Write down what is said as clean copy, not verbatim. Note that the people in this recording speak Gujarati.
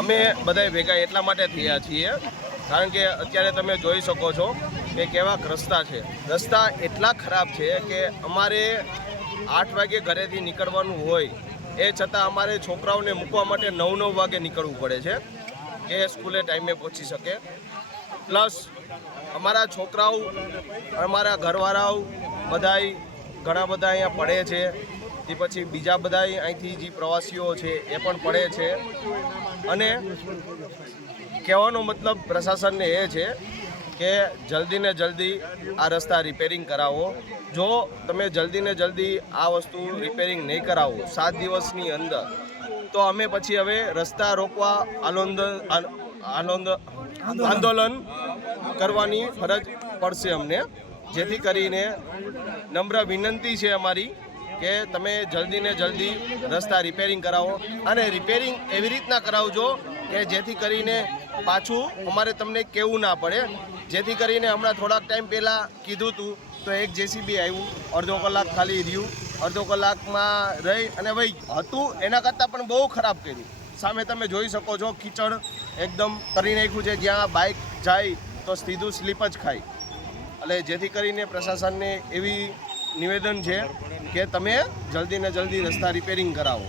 અમે બધાય ભેગા એટલા માટે થયા છીએ કારણ કે અત્યારે તમે જોઈ શકો છો કે કેવા રસ્તા છે. રસ્તા એટલા ખરાબ છે કે અમારે 8 વાગે ઘરેથી નીકળવાનું હોય એ છતાં અમારે છોકરાઓને મૂકવા માટે 9 વાગે નીકળવું પડે છે કે સ્કૂલે ટાઈમે પહોંચી શકે. પ્લસ અમારા છોકરાઓ અમારા ઘરવાળાઓ બધાય ઘણા બધા અહીંયા પડે છે. તે પછી બીજા બધા અહીંથી જે પ્રવાસીઓ છે એ પણ પડે છે. અને કહેવાનો મતલબ પ્રશાસનને એ છે કે જલ્દી ને જલ્દી આ રસ્તા રિપેરિંગ કરાવો. જો તમે જલ્દી ને જલ્દી આ વસ્તુ રિપેરિંગ નહીં કરાવો 7 દિવસની અંદર તો અમે પછી હવે રસ્તા રોકવા આંદોલન કરવાની ફરજ પડશે અમને. જેથી કરીને નમ્ર વિનંતી છે અમારી કે તમે જલ્દી ને જલ્દી રસ્તા રિપેરિંગ કરાવો અને રિપેરિંગ એવી રીતના કરાવજો કે જેથી કરીને પાછું અમારે તમને કહેવું ના પડે. જેથી કરીને હમણાં થોડાક ટાઈમ પહેલાં કીધું હતું તો એક જેસીબી આવ્યું, અડધો કલાક ખાલી રહ્યું, અડધો કલાકમાં રહી અને ભાઈ હતું એના કરતાં પણ બહુ ખરાબ કર્યું. સામે તમે જોઈ શકો છો કીચડ એકદમ કરી નાખ્યું છે, જ્યાં બાઇક જાય તો સીધું સ્લીપ જ ખાય. એટલે જેથી કરીને પ્રશાસનને એવી નિવેદન છે કે તમે જલ્દી ને જલ્દી રસ્તા રિપેરિંગ કરાવો.